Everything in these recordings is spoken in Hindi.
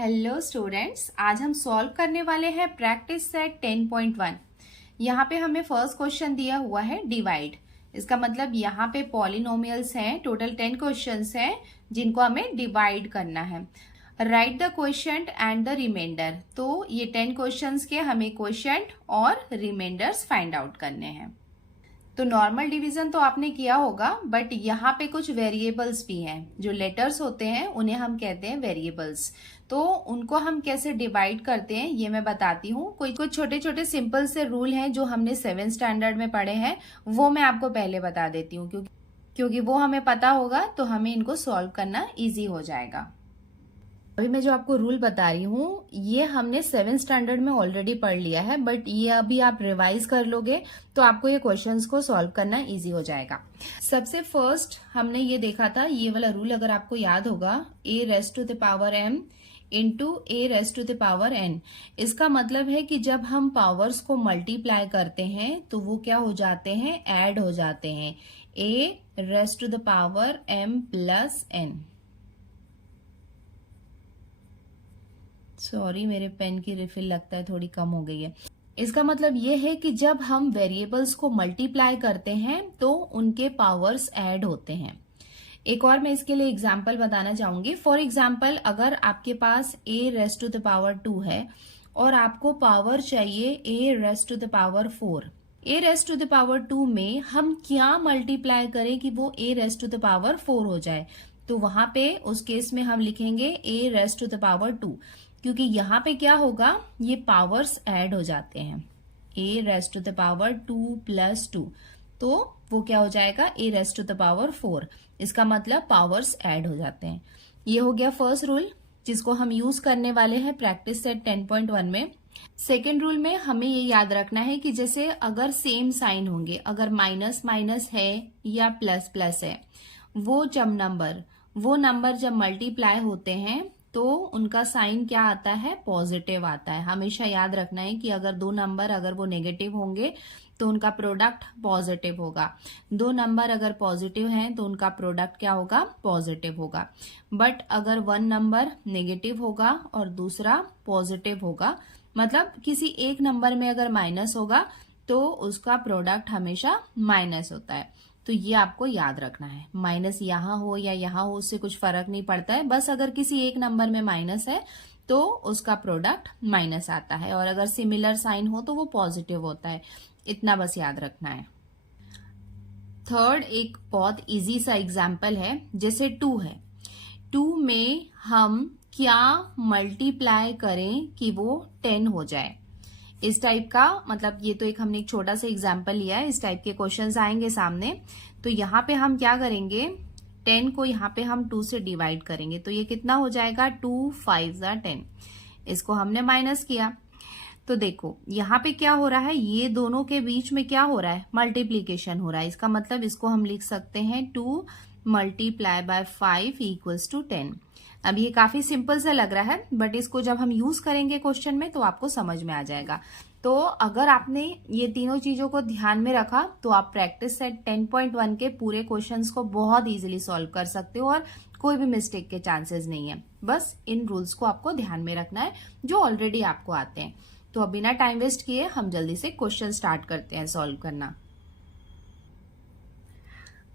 हेलो स्टूडेंट्स, आज हम सॉल्व करने वाले हैं प्रैक्टिस सेट 10.1। यहाँ पे हमें फर्स्ट क्वेश्चन दिया हुआ है डिवाइड। इसका मतलब यहाँ पे पॉलिनोमियल्स हैं, टोटल 10 क्वेश्चंस हैं जिनको हमें डिवाइड करना है। Write the quotient and the remainder. तो ये 10 क्वेश्चंस के हमें क्वोशिएंट और रिमाइंडर्स फाइंड आउट करने हैं। तो नॉर्मल डिवीजन तो आपने किया होगा, बट यहाँ पे कुछ वेरिएबल्स भी हैं। जो लेटर्स होते हैं उन्हें हम कहते हैं वेरिएबल्स। तो उनको हम कैसे डिवाइड करते हैं ये मैं बताती हूँ। कुछ छोटे छोटे सिंपल से रूल हैं जो हमने 7th स्टैंडर्ड में पढ़े हैं, वो मैं आपको पहले बता देती हूँ, क्योंकि वो हमें पता होगा तो हमें इनको सॉल्व करना ईजी हो जाएगा। अभी मैं जो आपको रूल बता रही हूँ ये हमने 7th स्टैंडर्ड में ऑलरेडी पढ़ लिया है, बट ये अभी आप रिवाइज कर लोगे तो आपको ये क्वेश्चंस को सॉल्व करना इजी हो जाएगा। सबसे फर्स्ट हमने ये देखा था, ये वाला रूल अगर आपको याद होगा, a raised to the power m into a raised to the power n। इसका मतलब है कि जब हम पावर्स को मल्टीप्लाई करते हैं तो वो क्या हो जाते हैं, ऐड हो जाते हैं। a raised to the power m plus n। Sorry, मेरे पेन की रिफिल लगता है थोड़ी कम हो गई है। इसका मतलब ये है कि जब हम वेरिएबल्स को मल्टीप्लाई करते हैं तो उनके पावर्स ऐड होते हैं। एक और मैं इसके लिए एग्जांपल बताना चाहूंगी। फॉर एग्जांपल, अगर आपके पास a raised to the power 2 है और आपको पावर चाहिए a raised to the power 4। a raised to the power 2 में हम क्या मल्टीप्लाई करें कि वो a raised to the power 4 हो जाए, तो वहां पे उस केस में हम लिखेंगे a raised to the power 2, क्योंकि यहाँ पे क्या होगा, ये पावर्स ऐड हो जाते हैं। a raised to the power 2 plus 2, तो वो क्या हो जाएगा, a raised to the power 4। इसका मतलब पावर्स ऐड हो जाते हैं। ये हो गया फर्स्ट रूल जिसको हम यूज करने वाले हैं प्रैक्टिस सेट 10.1 में। सेकेंड रूल में हमें ये याद रखना है कि जैसे अगर सेम साइन होंगे, अगर माइनस माइनस है या प्लस प्लस है, वो नंबर जब मल्टीप्लाई होते हैं तो उनका साइन क्या आता है, पॉजिटिव आता है। हमेशा याद रखना है कि अगर दो नंबर अगर वो नेगेटिव होंगे तो उनका प्रोडक्ट पॉजिटिव होगा। दो नंबर अगर पॉजिटिव हैं तो उनका प्रोडक्ट क्या होगा, पॉजिटिव होगा। बट अगर वन नंबर नेगेटिव होगा और दूसरा पॉजिटिव होगा, मतलब किसी एक नंबर में अगर माइनस होगा तो उसका प्रोडक्ट हमेशा माइनस होता है। तो ये आपको याद रखना है। माइनस यहाँ हो या यहाँ हो उससे कुछ फर्क नहीं पड़ता है, बस अगर किसी एक नंबर में माइनस है तो उसका प्रोडक्ट माइनस आता है, और अगर सिमिलर साइन हो तो वो पॉजिटिव होता है। इतना बस याद रखना है। थर्ड एक बहुत इजी सा एग्जाम्पल है, जैसे 2 है। 2 में हम क्या मल्टीप्लाई करें कि वो 10 हो जाए, इस टाइप का। मतलब ये तो हमने एक छोटा सा एग्जाम्पल लिया है, इस टाइप के क्वेश्चंस आएंगे सामने। तो यहाँ पे हम क्या करेंगे, 10 को यहाँ पे हम 2 से डिवाइड करेंगे, तो ये कितना हो जाएगा, 2 5 10। इसको हमने माइनस किया तो देखो यहाँ पे क्या हो रहा है, ये दोनों के बीच में क्या हो रहा है, मल्टीप्लीकेशन हो रहा है। इसका मतलब इसको हम लिख सकते हैं 2 मल्टीप्लाई बाय 5 इक्वल्स टू 10। अब ये काफी सिंपल सा लग रहा है, बट इसको जब हम यूज करेंगे क्वेश्चन में तो आपको समझ में आ जाएगा। तो अगर आपने ये तीनों चीजों को ध्यान में रखा तो आप प्रैक्टिस सेट 10.1 के पूरे क्वेश्चंस को बहुत इजीली सॉल्व कर सकते हो और कोई भी मिस्टेक के चांसेस नहीं है। बस इन रूल्स को आपको ध्यान में रखना है जो ऑलरेडी आपको आते हैं। तो अब बिना टाइम वेस्ट किए हम जल्दी से क्वेश्चन स्टार्ट करते हैं सॉल्व करना।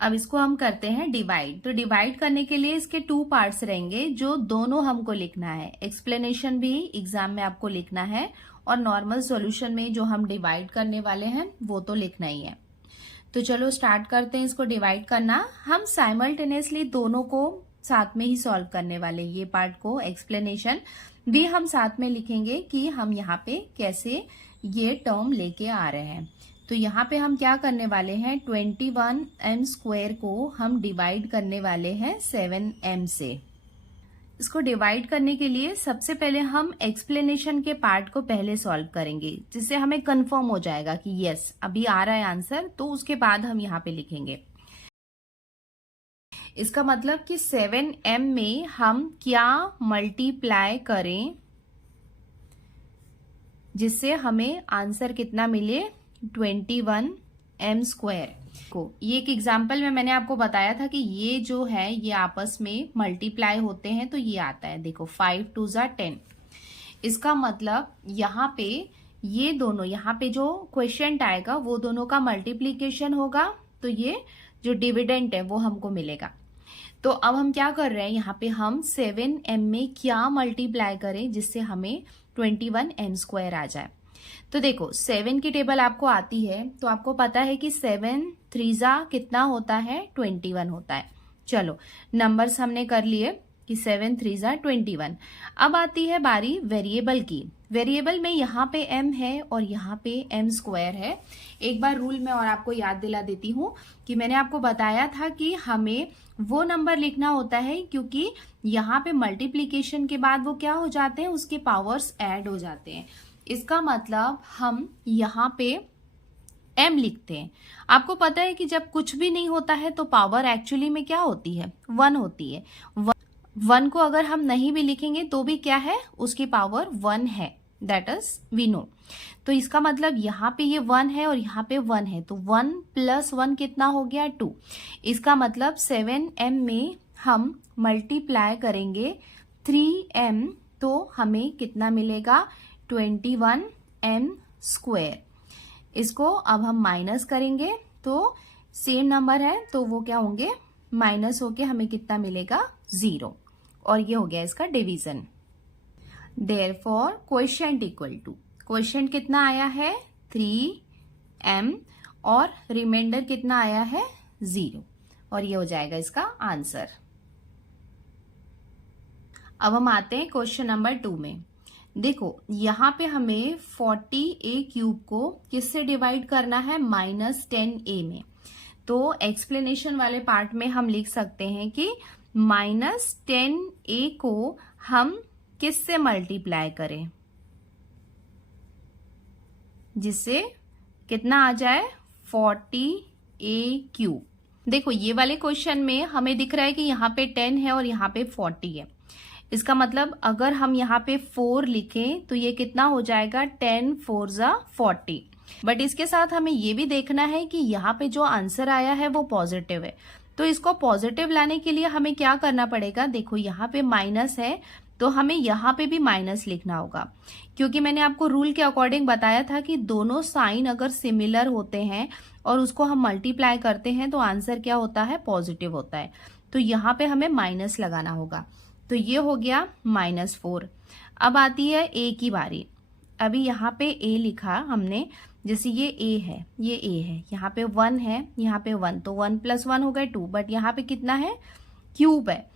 अब इसको हम करते हैं डिवाइड। तो डिवाइड करने के लिए इसके 2 पार्ट्स रहेंगे जो दोनों हमको लिखना है। एक्सप्लेनेशन भी एग्जाम में आपको लिखना है और नॉर्मल सॉल्यूशन में जो हम डिवाइड करने वाले हैं वो तो लिखना ही है। तो चलो स्टार्ट करते हैं इसको डिवाइड करना। हम साइमल्टेनियसली दोनों को साथ में ही सॉल्व करने वाले, ये पार्ट को एक्सप्लेनेशन भी हम साथ में लिखेंगे कि हम यहाँ पे कैसे ये टर्म लेके आ रहे हैं। तो यहाँ पे हम क्या करने वाले हैं, 21m² को हम डिवाइड करने वाले हैं 7m से। इसको डिवाइड करने के लिए सबसे पहले हम एक्सप्लेनेशन के पार्ट को पहले सॉल्व करेंगे, जिससे हमें कंफर्म हो जाएगा कि यस अभी आ रहा है आंसर। तो उसके बाद हम यहाँ पे लिखेंगे। इसका मतलब कि 7m में हम क्या मल्टीप्लाई करें जिससे हमें आंसर कितना मिले, 21 एम स्क्वायर को, ये एक एग्जाम्पल में मैंने आपको बताया था कि ये जो है ये आपस में मल्टीप्लाई होते हैं, तो ये आता है, देखो 5 2 ज़ा 10। इसका मतलब यहाँ पे ये दोनों, यहाँ पे जो क्वेश्चन आएगा वो दोनों का मल्टीप्लीकेशन होगा, तो ये जो डिविडेंड है वो हमको मिलेगा। तो अब हम क्या कर रहे हैं, यहाँ पे हम 7m में क्या मल्टीप्लाई करें जिससे हमें 21m स्क्वायर आ जाए। तो देखो 7 की टेबल आपको आती है, तो आपको पता है कि 7 3 ज़ा कितना होता है, 21 होता है। चलो नंबर्स हमने कर लिए कि 7 3 ज़ा 21। अब आती है बारी वेरिएबल की। वेरिएबल में यहाँ पे m है और यहाँ पे m स्क्वायर है। एक बार रूल में और आपको याद दिला देती हूँ कि मैंने आपको बताया था कि हमें वो नंबर लिखना होता है क्योंकि यहाँ पे मल्टीप्लीकेशन के बाद वो क्या हो जाते हैं, उसके पावर्स ऐड हो जाते हैं। इसका मतलब हम यहाँ पे m लिखते हैं। आपको पता है कि जब कुछ भी नहीं होता है तो पावर एक्चुअली में क्या होती है, 1 होती है। 1 को अगर हम नहीं भी लिखेंगे तो भी क्या है, उसकी पावर 1 है, दैट इज वी नो। तो इसका मतलब यहाँ पे ये 1 है और यहाँ पे 1 है, तो 1 + 1 कितना हो गया, 2। इसका मतलब 7m में हम मल्टीप्लाई करेंगे 3m, तो हमें कितना मिलेगा, 21m स्क्वायर। इसको अब हम माइनस करेंगे तो सेम नंबर है, तो वो क्या होंगे, माइनस होके हमें कितना मिलेगा, 0। और ये हो गया इसका division. Therefore quotient equal to, quotient कितना आया है, 3m, और रिमाइंडर कितना आया है, 0, और ये हो जाएगा इसका आंसर। अब हम आते हैं क्वेश्चन नंबर 2 में। देखो यहाँ पे हमें 40a³ को किससे डिवाइड करना है, -10a में। तो एक्सप्लेनेशन वाले पार्ट में हम लिख सकते हैं कि -10a को हम किससे मल्टीप्लाई करें जिससे कितना आ जाए, 40a³। देखो ये वाले क्वेश्चन में हमें दिख रहा है कि यहाँ पे 10 है और यहाँ पे 40 है। इसका मतलब अगर हम यहाँ पे 4 लिखें तो ये कितना हो जाएगा, 10 4 ज़ा 40। बट इसके साथ हमें ये भी देखना है कि यहाँ पे जो आंसर आया है वो पॉजिटिव है, तो इसको पॉजिटिव लाने के लिए हमें क्या करना पड़ेगा, देखो यहाँ पे माइनस है तो हमें यहाँ पे भी माइनस लिखना होगा, क्योंकि मैंने आपको रूल के अकॉर्डिंग बताया था कि दोनों साइन अगर सिमिलर होते हैं और उसको हम मल्टीप्लाई करते हैं तो आंसर क्या होता है, पॉजिटिव होता है। तो यहाँ पे हमें माइनस लगाना होगा, तो ये हो गया -4। अब आती है a की बारी। अभी यहाँ पे a लिखा हमने, जैसे ये a है, ये a है, यहाँ पे 1 है, यहाँ पे 1, तो 1 + 1 हो गए 2, बट यहाँ पे कितना है, क्यूब है।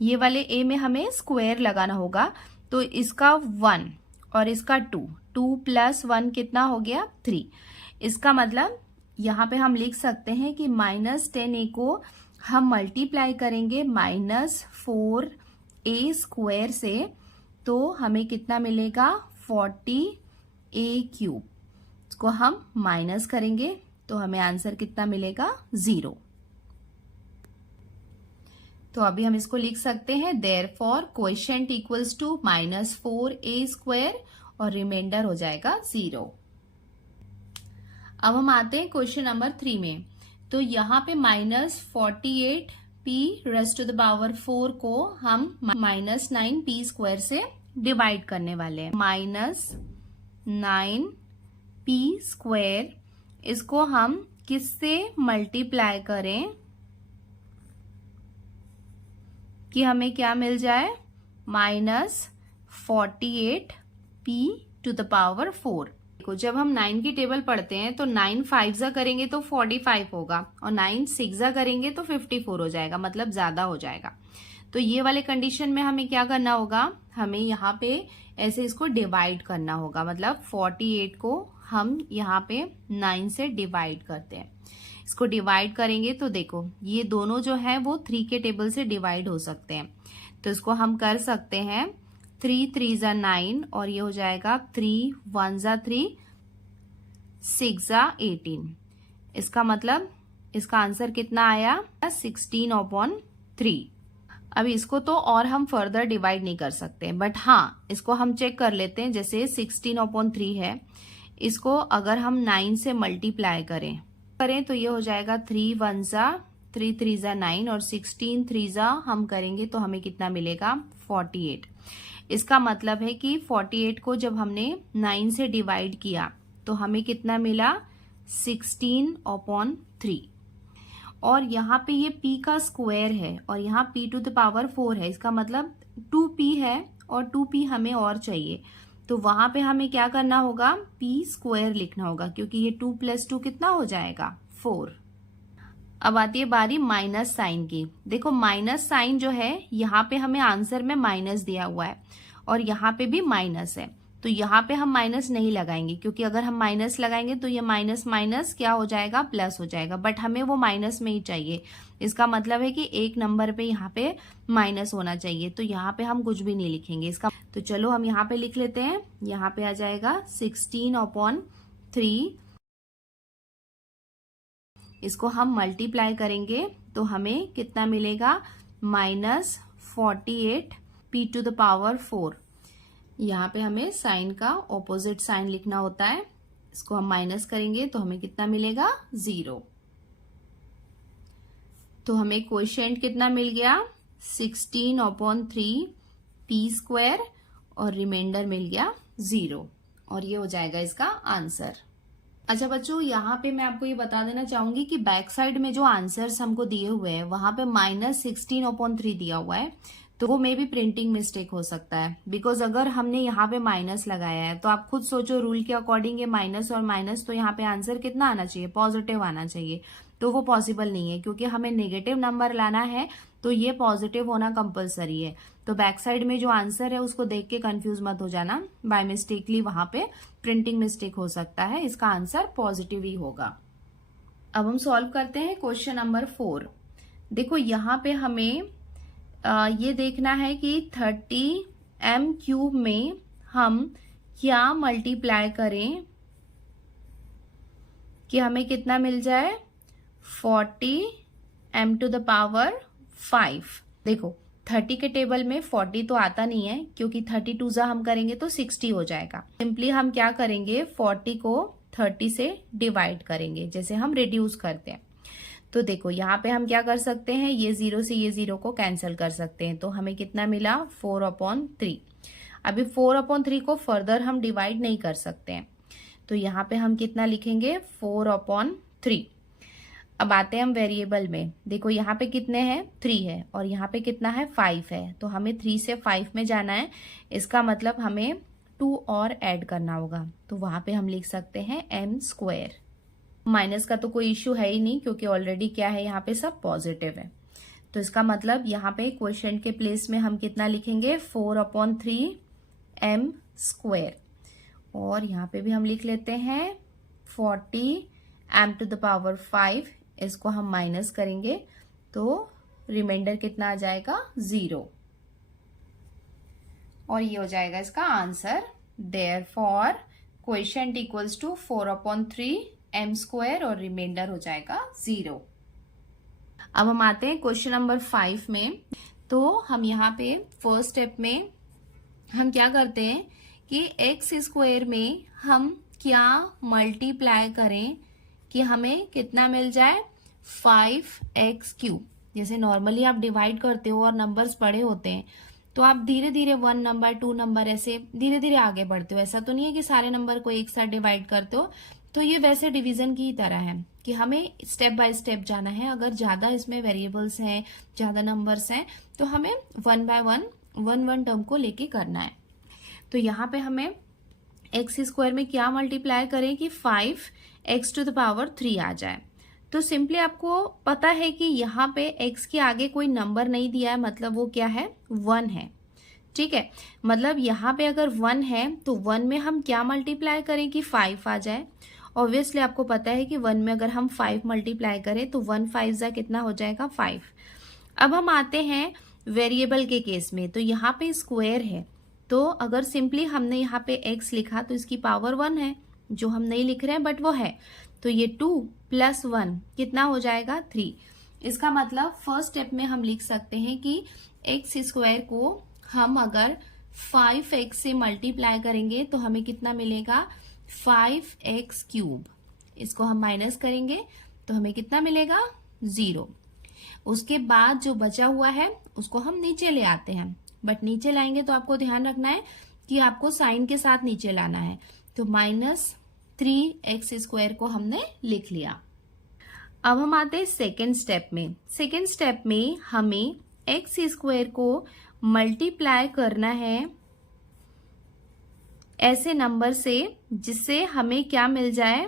ये वाले a में हमें स्क्वायर लगाना होगा, तो इसका 1 और इसका 2, 2 + 1 कितना हो गया, 3। इसका मतलब यहाँ पे हम लिख सकते हैं कि -10a को हम मल्टीप्लाई करेंगे -4a² से, तो हमें कितना मिलेगा, 40a³ इसको हम माइनस करेंगे तो हमें आंसर कितना मिलेगा, 0। तो अभी हम इसको लिख सकते हैं, therefore quotient equals to -4a² और रिमाइंडर हो जाएगा 0। अब हम आते हैं क्वेश्चन नंबर 3 में। तो यहाँ पे -48p⁻⁴ को हम -9p² से डिवाइड करने वाले हैं। -9p², इसको हम किससे मल्टीप्लाई करें कि हमें क्या मिल जाए, -48p⁴। जब हम 9 की टेबल पढ़ते हैं तो 9 5 ज़ा करेंगे तो 45 होगा और 9 6 ज़ा करेंगे तो 54 हो जाएगा, मतलब ज्यादा हो जाएगा। तो ये वाले कंडीशन में हमें क्या करना होगा, हमें यहाँ पे ऐसे इसको डिवाइड करना होगा, मतलब 48 को हम यहाँ पे 9 से डिवाइड करते हैं। इसको डिवाइड करेंगे तो देखो ये दोनों जो है वो 3 के टेबल से डिवाइड हो सकते हैं, तो इसको हम कर सकते हैं 3 3 ज़ा 9 और ये हो जाएगा 3 1 ज़ा 3 6 ज़ा 18। इसका मतलब इसका आंसर कितना आया, 16/3। अब इसको तो और हम फर्दर डिवाइड नहीं कर सकते, बट हाँ इसको हम चेक कर लेते हैं। जैसे 16/3 है, इसको अगर हम 9 से मल्टीप्लाई करें तो ये हो जाएगा 3 1 जा 3 3 जा 9 और 16 3 जा हम करेंगे तो हमें कितना मिलेगा 48। इसका मतलब है कि 48 को जब हमने 9 से डिवाइड किया तो हमें कितना मिला 16/3। और यहाँ पे ये p का स्क्वायर है और यहाँ p टू द पावर 4 है, इसका मतलब 2p है और 2p हमें और चाहिए, तो वहां पे हमें क्या करना होगा p स्क्वायर लिखना होगा, क्योंकि ये 2 + 2 कितना हो जाएगा 4। अब आती है बारी माइनस साइन की। देखो माइनस साइन जो है यहाँ पे हमें आंसर में माइनस दिया हुआ है और यहाँ पे भी माइनस है, तो यहाँ पे हम माइनस नहीं लगाएंगे, क्योंकि अगर हम माइनस लगाएंगे तो ये माइनस माइनस क्या हो जाएगा प्लस हो जाएगा, बट हमें वो माइनस में ही चाहिए। इसका मतलब है कि एक नंबर पे यहाँ पे माइनस होना चाहिए, तो यहाँ पे हम कुछ भी नहीं लिखेंगे इसका। तो चलो हम यहाँ पे लिख लेते हैं, यहाँ पे आ जाएगा 16/3। इसको हम मल्टीप्लाई करेंगे तो हमें कितना मिलेगा -48 p टू द पावर 4। यहाँ पे हमें साइन का ऑपोजिट साइन लिखना होता है, इसको हम माइनस करेंगे तो हमें कितना मिलेगा 0। तो हमें क्वोशिएंट कितना मिल गया 16/3 p स्क्वायर और रिमाइंडर मिल गया 0, और ये हो जाएगा इसका आंसर। अच्छा बच्चों, यहाँ पे मैं आपको ये बता देना चाहूंगी कि बैक साइड में जो आंसर्स हमको दिए हुए हैं वहां पे -16/3 दिया हुआ है, तो वो मे भी प्रिंटिंग मिस्टेक हो सकता है, बिकॉज अगर हमने यहाँ पे माइनस लगाया है तो आप खुद सोचो रूल के अकॉर्डिंग ये माइनस और माइनस, तो यहाँ पे आंसर कितना आना चाहिए पॉजिटिव आना चाहिए, तो वो पॉसिबल नहीं है, क्योंकि हमें नेगेटिव नंबर लाना है तो ये पॉजिटिव होना कंपलसरी है। तो बैक साइड में जो आंसर है उसको देख के कंफ्यूज मत हो जाना, बाय मिस्टेकली वहां पे प्रिंटिंग मिस्टेक हो सकता है, इसका आंसर पॉजिटिव ही होगा। अब हम सॉल्व करते हैं क्वेश्चन नंबर 4। देखो यहाँ पे हमें ये देखना है कि 30m³ में हम क्या मल्टीप्लाई करें कि हमें कितना मिल जाए 40m टू द पावर 5। देखो 30 के टेबल में 40 तो आता नहीं है, क्योंकि 32 जा हम करेंगे तो 60 हो जाएगा। सिंपली हम क्या करेंगे 40 को 30 से डिवाइड करेंगे, जैसे हम रिड्यूस करते हैं। तो देखो यहाँ पे हम क्या कर सकते हैं, ये 0 से ये 0 को कैंसिल कर सकते हैं, तो हमें कितना मिला 4/3। अभी 4/3 को फर्दर हम डिवाइड नहीं कर सकते हैं, तो यहाँ पे हम कितना लिखेंगे 4/3। अब आते हैं हम वेरिएबल में। देखो यहाँ पे कितने हैं 3 है और यहाँ पे कितना है 5 है, तो हमें 3 से 5 में जाना है, इसका मतलब हमें 2 और ऐड करना होगा, तो वहां पे हम लिख सकते हैं m²। माइनस का तो कोई इश्यू है ही नहीं, क्योंकि ऑलरेडी क्या है यहाँ पे सब पॉजिटिव है, तो इसका मतलब यहाँ पे क्वोशिएंट के प्लेस में हम कितना लिखेंगे 4/3 m², और यहाँ पे भी हम लिख लेते हैं 40m टू द पावर 5। इसको हम माइनस करेंगे तो रिमाइंडर कितना आ जाएगा 0, और ये हो जाएगा इसका answer. Therefore quotient equals to 4/3 m² और रिमाइंडर हो जाएगा 0। अब हम आते हैं क्वेश्चन नंबर 5 में। तो हम यहाँ पे फर्स्ट स्टेप में हम क्या करते हैं कि x² में हम क्या मल्टीप्लाई करें कि हमें कितना मिल जाए 5x³। जैसे नॉर्मली आप डिवाइड करते हो और नंबर्स बड़े होते हैं तो आप धीरे धीरे 1 नंबर 2 नंबर ऐसे धीरे धीरे आगे बढ़ते हो, ऐसा तो नहीं है कि सारे नंबर को एक साथ डिवाइड करते हो। तो ये वैसे डिवीजन की ही तरह है कि हमें स्टेप बाय स्टेप जाना है। अगर ज्यादा इसमें वेरिएबल्स हैं, ज्यादा नंबर्स हैं, तो हमें 1 बाय 1 टर्म को लेके करना है। तो यहाँ पे हमें x² में क्या मल्टीप्लाई करें कि 5x टू द पावर 3 आ जाए। तो सिंपली आपको पता है कि यहाँ पे x के आगे कोई नंबर नहीं दिया है, मतलब वो क्या है 1 है। ठीक है, मतलब यहाँ पे अगर 1 है तो 1 में हम क्या मल्टीप्लाई करें कि 5 आ जाए। ऑब्वियसली आपको पता है कि 1 में अगर हम 5 मल्टीप्लाई करें तो 1 5 जा कितना हो जाएगा 5। अब हम आते हैं वेरिएबल के केस में। तो यहाँ पे स्क्वायर है, तो अगर सिंपली हमने यहाँ पे x लिखा तो इसकी पावर 1 है, जो हम नहीं लिख रहे हैं बट वो है, तो ये 2 + 1 कितना हो जाएगा 3। इसका मतलब फर्स्ट स्टेप में हम लिख सकते हैं कि x² को हम अगर 5x से मल्टीप्लाई करेंगे तो हमें कितना मिलेगा 5x³। इसको हम माइनस करेंगे तो हमें कितना मिलेगा, 0। उसके बाद जो बचा हुआ है उसको हम नीचे ले आते हैं, बट नीचे लाएंगे तो आपको ध्यान रखना है कि आपको साइन के साथ नीचे लाना है। तो -3x² को हमने लिख लिया। अब हम आते हैं सेकेंड स्टेप में। सेकेंड स्टेप में हमें x² को मल्टीप्लाई करना है ऐसे नंबर से जिससे हमें क्या मिल जाए,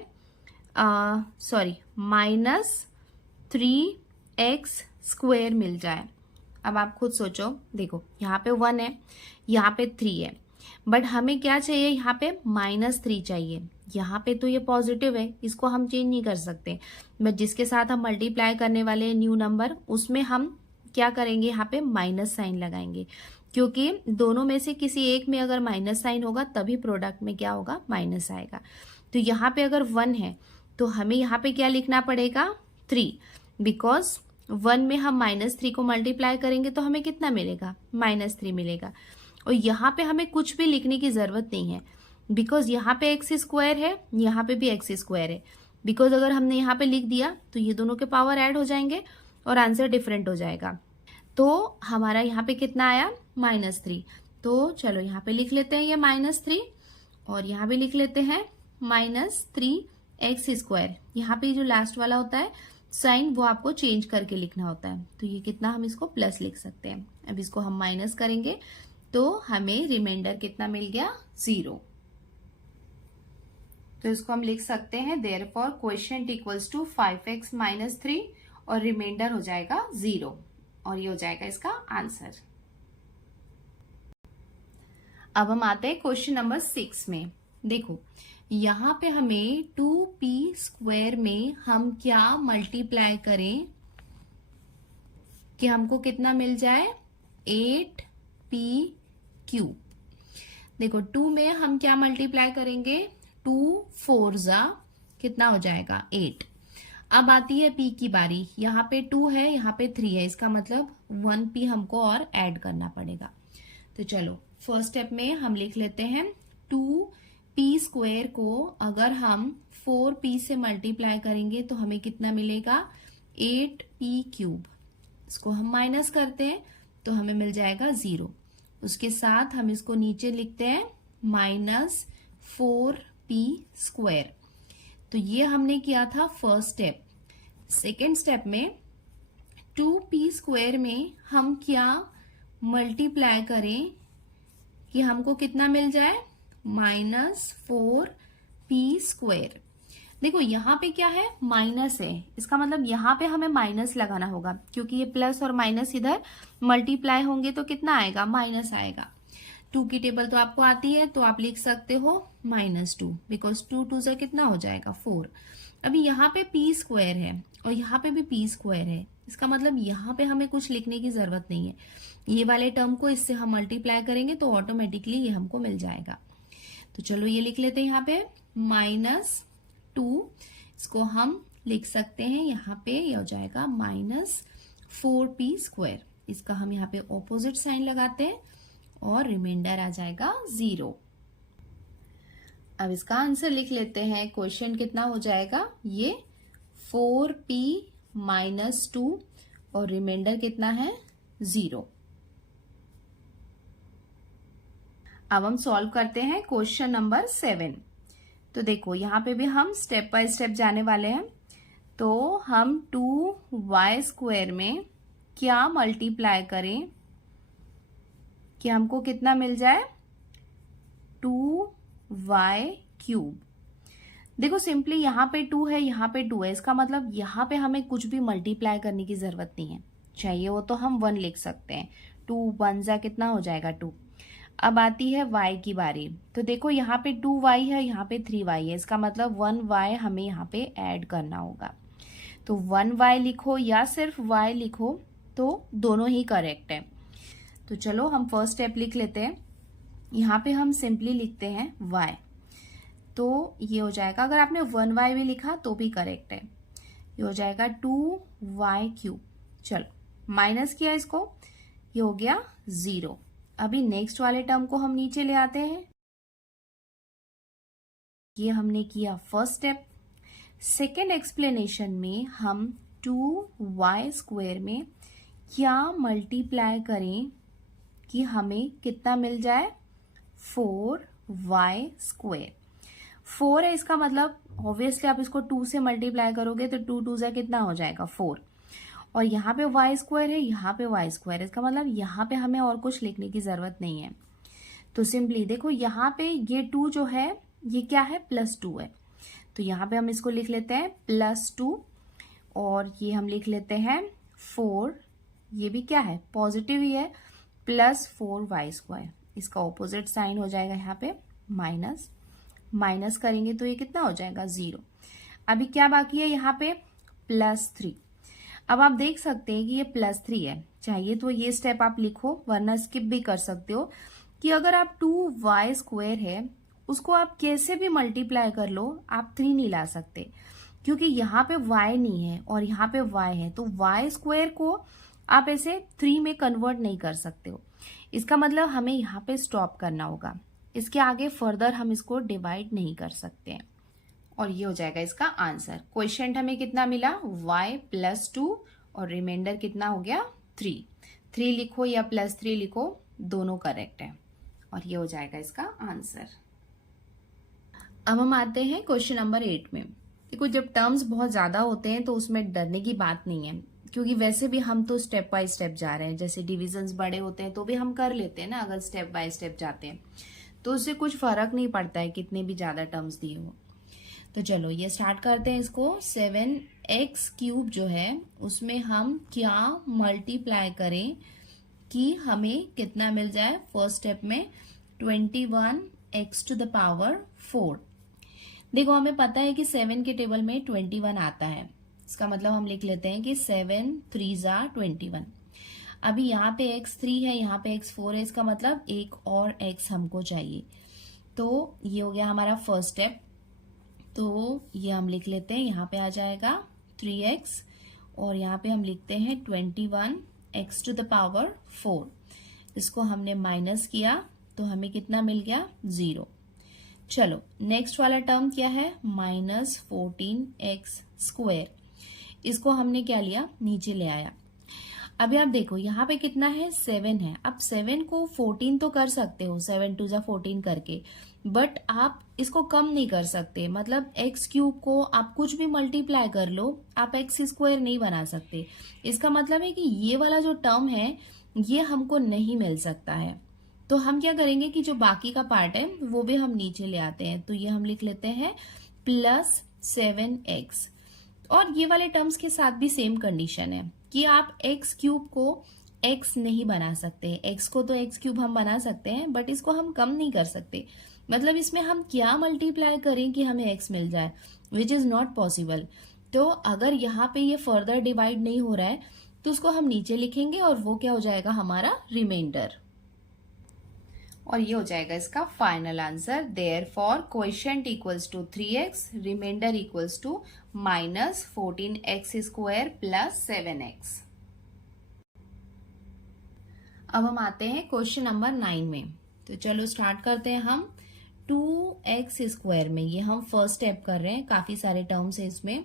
-3x² मिल जाए। अब आप खुद सोचो, देखो यहाँ पे 1 है, यहाँ पे 3 है, बट हमें क्या चाहिए, यहाँ पे -3 चाहिए। यहाँ पे तो ये पॉजिटिव है, इसको हम चेंज नहीं कर सकते, बट जिसके साथ हम मल्टीप्लाई करने वाले न्यू नंबर, उसमें हम क्या करेंगे, यहाँ पे माइनस साइन लगाएंगे, क्योंकि दोनों में से किसी एक में अगर माइनस साइन होगा तभी प्रोडक्ट में क्या होगा, माइनस आएगा। तो यहाँ पे अगर 1 है तो हमें यहाँ पे क्या लिखना पड़ेगा, 3, बिकॉज 1 में हम -3 को मल्टीप्लाई करेंगे तो हमें कितना मिलेगा, -3 मिलेगा। और यहाँ पे हमें कुछ भी लिखने की जरूरत नहीं है, बिकॉज यहाँ पे x² है, यहाँ पे भी x² है। बिकॉज अगर हमने यहाँ पे लिख दिया तो ये दोनों के पावर ऐड हो जाएंगे और आंसर डिफरेंट हो जाएगा। तो हमारा यहाँ पे कितना आया, -3। तो चलो यहाँ पे लिख लेते हैं ये -3, और यहाँ भी लिख लेते हैं -3x²। यहाँ पे जो लास्ट वाला होता है साइन, वो आपको चेंज करके लिखना होता है। तो ये कितना, हम इसको प्लस लिख सकते हैं। अब इसको हम माइनस करेंगे तो हमें रिमाइंडर कितना मिल गया, 0। तो इसको हम लिख सकते हैं therefore quotient equals to 5x - 3 और रिमाइंडर हो जाएगा 0, और ये हो जाएगा इसका आंसर। अब हम आते हैं क्वेश्चन नंबर 6 में। देखो यहाँ पे हमें 2p² में हम क्या मल्टीप्लाई करें कि हमको कितना मिल जाए, 8p³। देखो 2 में हम क्या मल्टीप्लाई करेंगे, 2 4 जा कितना हो जाएगा, 8। अब आती है p की बारी। यहाँ पे 2 है, यहाँ पे 3 है, इसका मतलब 1p हमको और ऐड करना पड़ेगा। तो चलो फर्स्ट स्टेप में हम लिख लेते हैं 2p² को अगर हम 4p से मल्टीप्लाई करेंगे तो हमें कितना मिलेगा, 8p³। इसको हम माइनस करते हैं तो हमें मिल जाएगा 0। उसके साथ हम इसको नीचे लिखते हैं -4p²। तो ये हमने किया था फर्स्ट स्टेप। सेकेंड स्टेप में 2p² में हम क्या मल्टीप्लाई करें कि हमको कितना मिल जाए, -4p²। देखो यहाँ पे क्या है, माइनस है, इसका मतलब यहाँ पे हमें माइनस लगाना होगा, क्योंकि ये प्लस और माइनस इधर मल्टीप्लाई होंगे तो कितना आएगा, माइनस आएगा। 2 की टेबल तो आपको आती है, तो आप लिख सकते हो -2, बिकॉज 2 2 से कितना हो जाएगा, 4। अभी यहाँ पे p² है और यहाँ पे भी p² है, इसका मतलब यहाँ पे हमें कुछ लिखने की जरूरत नहीं है। ये वाले टर्म को इससे हम मल्टीप्लाई करेंगे तो ऑटोमेटिकली ये हमको मिल जाएगा। तो चलो ये लिख लेते हैं यहाँ पे -2, इसको हम लिख सकते हैं यहाँ पे, ये हो जाएगा -4p²। इसका हम यहाँ पे ऑपोजिट साइन लगाते हैं और रिमाइंडर आ जाएगा 0। अब इसका आंसर लिख लेते हैं। क्वेश्चन कितना हो जाएगा, ये 4p-2 और रिमाइंडर कितना है, 0। अब हम सॉल्व करते हैं क्वेश्चन नंबर 7। तो देखो यहाँ पे भी हम स्टेप बाय स्टेप जाने वाले हैं। तो हम 2y² में क्या मल्टीप्लाई करें कि हमको कितना मिल जाए, 2y³। देखो सिंपली यहाँ पे 2 है, यहाँ पे 2 है, इसका मतलब यहाँ पे हमें कुछ भी मल्टीप्लाई करने की जरूरत नहीं है। चाहिए वो तो हम 1 लिख सकते हैं। 2 1 जा कितना हो जाएगा, 2। अब आती है y की बारी। तो देखो यहाँ पे 2y है, यहाँ पे 3y है, इसका मतलब 1y हमें यहाँ पे ऐड करना होगा। तो 1y लिखो या सिर्फ y लिखो तो दोनों ही करेक्ट है। तो चलो हम फर्स्ट स्टेप लिख लेते हैं। यहाँ पे हम सिंपली लिखते हैं y, तो ये हो जाएगा, अगर आपने 1y भी लिखा तो भी करेक्ट है। ये हो जाएगा 2y³। चलो माइनस किया इसको, ये हो गया 0। अभी नेक्स्ट वाले टर्म को हम नीचे ले आते हैं। ये हमने किया फर्स्ट स्टेप। सेकेंड एक्सप्लेनेशन में हम 2y² में क्या मल्टीप्लाई करें कि हमें कितना मिल जाए, 4y²। 4 है, इसका मतलब ऑब्वियसली आप इसको 2 से मल्टीप्लाई करोगे तो 2 2 कितना हो जाएगा 4, और यहाँ पे y² है, यहाँ पे y², इसका मतलब यहाँ पे हमें और कुछ लिखने की जरूरत नहीं है। तो सिंपली देखो यहाँ पे ये 2 जो है ये क्या है, +2 है, तो यहाँ पे हम इसको लिख लेते हैं +2, और ये हम लिख लेते हैं 4, ये भी क्या है, पॉजिटिव ही है, +4y²। इसका ऑपोजिट साइन हो जाएगा यहाँ पे माइनस, माइनस करेंगे तो ये कितना हो जाएगा 0। अभी क्या बाकी है यहाँ पे, +3। अब आप देख सकते हैं कि ये +3 है, चाहिए तो ये स्टेप आप लिखो वरना स्किप भी कर सकते हो, कि अगर आप 2y² है उसको आप कैसे भी मल्टीप्लाई कर लो, आप 3 नहीं ला सकते, क्योंकि यहाँ पे y नहीं है और यहाँ पे y है, तो y² को आप ऐसे 3 में कन्वर्ट नहीं कर सकते हो। इसका मतलब हमें यहाँ पे स्टॉप करना होगा, इसके आगे फर्दर हम इसको डिवाइड नहीं कर सकते हैं, और ये हो जाएगा इसका आंसर। क्वेश्चन हमें कितना मिला, y +2 और रिमाइंडर कितना हो गया 3। 3 लिखो या +3 लिखो, दोनों करेक्ट है, और ये हो जाएगा इसका आंसर। अब हम आते हैं क्वेश्चन नंबर 8 में। देखो जब टर्म्स बहुत ज्यादा होते हैं तो उसमें डरने की बात नहीं है, क्योंकि वैसे भी हम तो स्टेप बाय स्टेप जा रहे हैं, जैसे डिविजन्स बड़े होते हैं तो भी हम कर लेते हैं ना, अगर स्टेप बाय स्टेप जाते हैं तो उससे कुछ फर्क नहीं पड़ता है कितने भी ज्यादा टर्म्स दिए हो। तो चलो ये स्टार्ट करते हैं इसको। 7x³ जो है उसमें हम क्या मल्टीप्लाई करें कि हमें कितना मिल जाए। फर्स्ट स्टेप में 21x⁴। देखो हमें पता है कि 7 के टेबल में 21 आता है, इसका मतलब हम लिख लेते हैं कि 7 3 21। अभी यहाँ पे x3 है, यहाँ पे x4 है, इसका मतलब एक और x हमको चाहिए, तो ये हो गया हमारा फर्स्ट स्टेप। तो ये हम लिख लेते हैं, यहाँ पे आ जाएगा 3x, और यहाँ पे हम लिखते हैं 21x⁴। इसको हमने माइनस किया तो हमें कितना मिल गया 0। चलो नेक्स्ट वाला टर्म क्या है, -14x²। इसको हमने क्या लिया, नीचे ले आया। अभी आप देखो यहाँ पे कितना है, 7 है। अब 7 को 14 तो कर सकते हो, 7 2 14 करके, बट आप इसको कम नहीं कर सकते। मतलब x³ को आप कुछ भी मल्टीप्लाई कर लो, आप x² नहीं बना सकते। इसका मतलब है कि ये वाला जो टर्म है ये हमको नहीं मिल सकता है। तो हम क्या करेंगे कि जो बाकी का पार्ट है वो भी हम नीचे ले आते हैं, तो ये हम लिख लेते हैं +7x। और ये वाले टर्म्स के साथ भी सेम कंडीशन है कि आप x³ को x नहीं बना सकते। x को तो x³ हम बना सकते हैं, बट इसको हम कम नहीं कर सकते। मतलब इसमें हम क्या मल्टीप्लाई करें कि हमें x मिल जाए, विच इज नॉट पॉसिबल। तो अगर यहाँ पे ये फर्दर डिवाइड नहीं हो रहा है तो उसको हम नीचे लिखेंगे, और वो क्या हो जाएगा हमारा रिमाइंडर, और ये हो जाएगा इसका final answer. Therefore quotient equals to 3x, remainder equals to -14x² + 7x। अब हम आते हैं क्वेश्चन नंबर 9 में। तो चलो स्टार्ट करते हैं हम 2x² में। ये हम फर्स्ट स्टेप कर रहे हैं, काफी सारे टर्म्स है इसमें।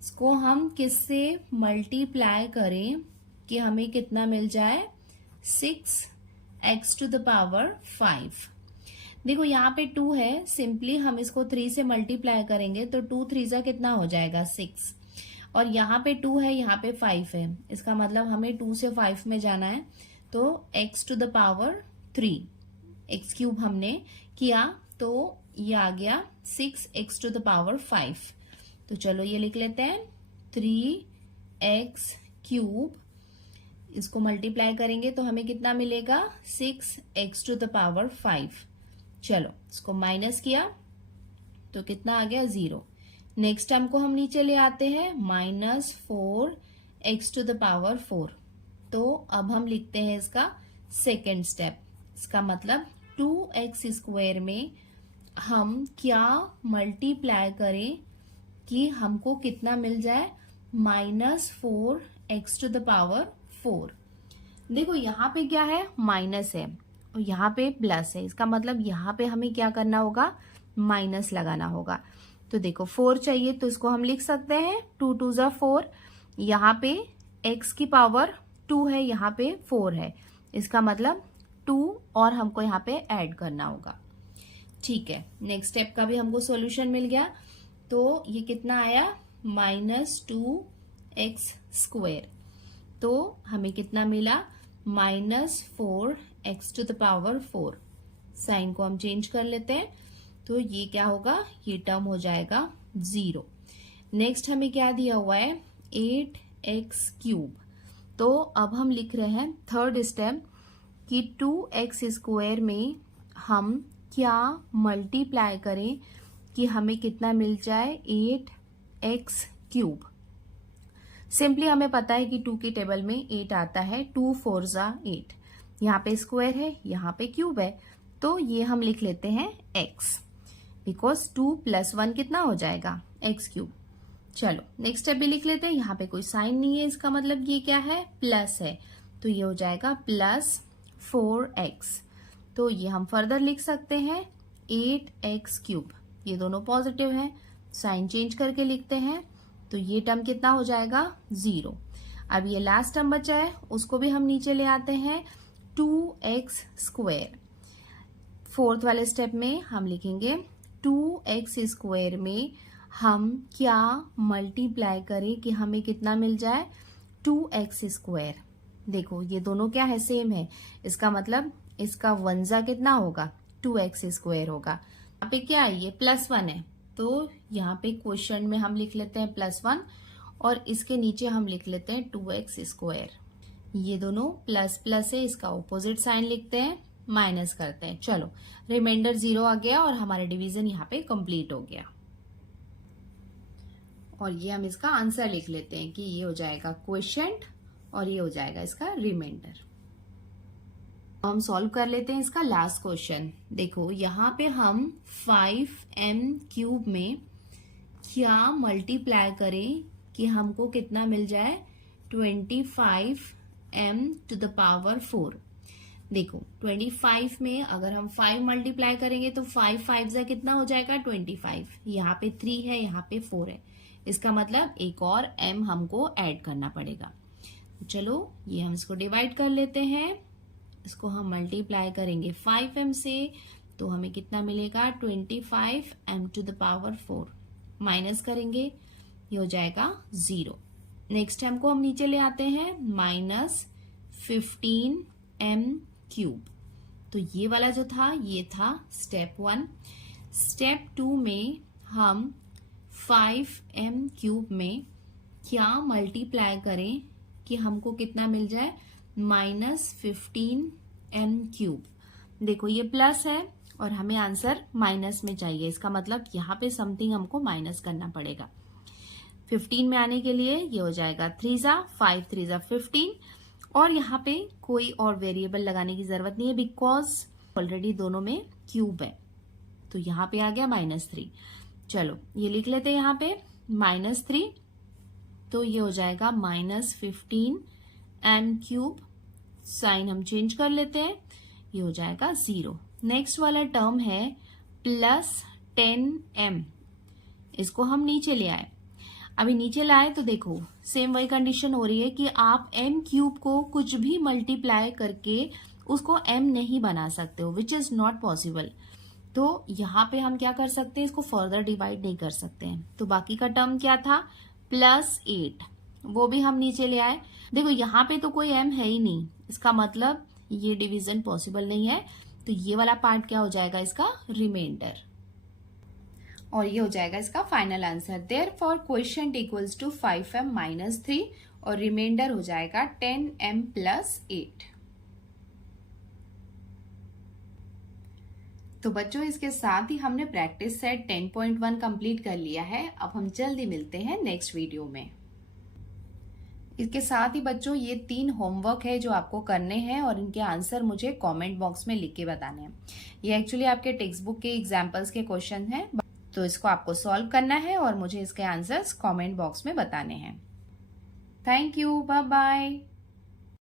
इसको हम किससे मल्टीप्लाई करें कि हमें कितना मिल जाए, 6x⁵। देखो यहाँ पे 2 है, सिंपली हम इसको 3 से मल्टीप्लाई करेंगे तो 2 3 कितना हो जाएगा 6, और यहाँ पे 2 है, यहाँ पे 5 है। इसका मतलब हमें 2 से 5 में जाना है, तो x⁵, x³ हमने किया तो ये आ गया 6x⁵। तो चलो ये लिख लेते हैं 3x³, इसको मल्टीप्लाई करेंगे तो हमें कितना मिलेगा 6x⁵। चलो इसको माइनस किया तो कितना आ गया 0। नेक्स्ट टर्म को हम नीचे ले आते हैं, -4x⁴। तो अब हम लिखते हैं इसका सेकेंड स्टेप। इसका मतलब 2x² में हम क्या मल्टीप्लाई करें कि हमको कितना मिल जाए, -4x⁴। देखो यहाँ पे क्या है, माइनस है और यहाँ पे प्लस है। इसका मतलब यहाँ पे हमें क्या करना होगा, माइनस लगाना होगा। तो देखो 4 चाहिए तो इसको हम लिख सकते हैं 2 2 ज़ा 4। यहाँ पे x की पावर 2 है, यहाँ पे 4 है, इसका मतलब 2 और हमको यहाँ पे ऐड करना होगा। ठीक है, नेक्स्ट स्टेप का भी हमको सॉल्यूशन मिल गया। तो ये कितना आया -2x²। तो हमें कितना मिला -4x⁴। साइन को हम चेंज कर लेते हैं, तो ये क्या होगा, ये टर्म हो जाएगा 0। नेक्स्ट हमें क्या दिया हुआ है 8x³ तो अब हम लिख रहे हैं थर्ड स्टेप कि 2x² में हम क्या मल्टीप्लाई करें कि हमें कितना मिल जाए 8x³। सिंपली हमें पता है कि 2 की टेबल में 8 आता है, 2 4 ज़ा 8, यहाँ पे स्क्वायर है, यहाँ पे क्यूब है, तो ये हम लिख लेते हैं x, बिकॉज 2 + 1 कितना हो जाएगा x³। चलो नेक्स्ट स्टेप भी लिख लेते हैं। यहाँ पे कोई साइन नहीं है, इसका मतलब ये क्या है प्लस है, तो ये हो जाएगा +4x। तो ये हम फर्दर लिख सकते हैं 8x³। ये दोनों पॉजिटिव हैं, साइन चेंज करके लिखते हैं, तो ये टर्म कितना हो जाएगा 0। अब ये लास्ट टर्म बचा है, उसको भी हम नीचे ले आते हैं 2x²। फोर्थ वाले स्टेप में हम लिखेंगे 2x² में हम क्या मल्टीप्लाई करें कि हमें कितना मिल जाए 2x²। देखो ये दोनों क्या है सेम है, इसका मतलब इसका 1 ज़ा कितना होगा 2x² होगा। यहाँ पे क्या है ये +1 है, तो यहाँ पे क्वेश्चन में हम लिख लेते हैं +1 और इसके नीचे हम लिख लेते हैं 2x²। ये दोनों प्लस प्लस है, इसका ऑपोजिट साइन लिखते हैं, माइनस करते हैं। चलो रिमाइंडर 0 आ गया और हमारा डिवीजन यहाँ पे कंप्लीट हो गया। और ये हम इसका आंसर लिख लेते हैं कि ये हो जाएगा क्वोशिएंट और ये हो जाएगा इसका रिमाइंडर। हम सॉल्व कर लेते हैं इसका लास्ट क्वेश्चन। देखो यहाँ पे हम 5m³ में क्या मल्टीप्लाई करें कि हमको कितना मिल जाए 25m⁴। देखो 25 में अगर हम 5 मल्टीप्लाई करेंगे तो 5 5 ज़ा कितना हो जाएगा 25। यहाँ पे 3 है, यहाँ पे 4 है, इसका मतलब एक और m हमको ऐड करना पड़ेगा। चलो ये हम इसको डिवाइड कर लेते हैं, इसको हम मल्टीप्लाई करेंगे 5m से, तो हमें कितना मिलेगा 25m⁴। माइनस करेंगे, ये हो जाएगा 0। नेक्स्ट m को हम नीचे ले आते हैं -15m³। तो ये वाला जो था ये था स्टेप 1। स्टेप 2 में हम 5m³ में क्या मल्टीप्लाई करें कि हमको कितना मिल जाए -15m³। देखो ये प्लस है और हमें आंसर माइनस में चाहिए, इसका मतलब यहाँ पे समथिंग हमको माइनस करना पड़ेगा। 15 में आने के लिए ये हो जाएगा 3 ज़ा 5 3 ज़ा 15 और यहाँ पे कोई और वेरिएबल लगाने की जरूरत नहीं है बिकॉज ऑलरेडी दोनों में क्यूब है, तो यहाँ पे आ गया -3। चलो ये लिख लेते हैं यहाँ पे -3, तो ये हो जाएगा -15m³। साइन हम चेंज कर लेते हैं, ये हो जाएगा 0। नेक्स्ट वाला टर्म है +10m, इसको हम नीचे ले आए। अभी नीचे लाए तो देखो सेम वही कंडीशन हो रही है कि आप m³ को कुछ भी मल्टीप्लाई करके उसको m नहीं बना सकते हो, विच इज नॉट पॉसिबल। तो यहाँ पे हम क्या कर सकते हैं, इसको फर्दर डिवाइड नहीं कर सकते हैं। तो बाकी का टर्म क्या था +8, वो भी हम नीचे ले आए। देखो यहाँ पे तो कोई m है ही नहीं, इसका मतलब ये डिवीजन पॉसिबल नहीं है, तो ये वाला पार्ट क्या हो जाएगा इसका रिमाइंडर, और ये हो जाएगा इसका final answer. Therefore quotient equals to 5m-3 और रिमाइंडर हो जाएगा 10m+8। तो बच्चों इसके साथ ही हमने प्रैक्टिस सेट 10.1 कंप्लीट कर लिया है। अब हम जल्दी मिलते हैं नेक्स्ट वीडियो में। इसके साथ ही बच्चों ये 3 होमवर्क है जो आपको करने हैं और इनके आंसर मुझे कमेंट बॉक्स में लिख के बताने हैं। ये एक्चुअली आपके टेक्स्ट बुक के एग्जाम्पल्स के क्वेश्चन हैं, तो इसको आपको सॉल्व करना है और मुझे इसके आंसर्स कमेंट बॉक्स में बताने हैं। Thank you, bye bye.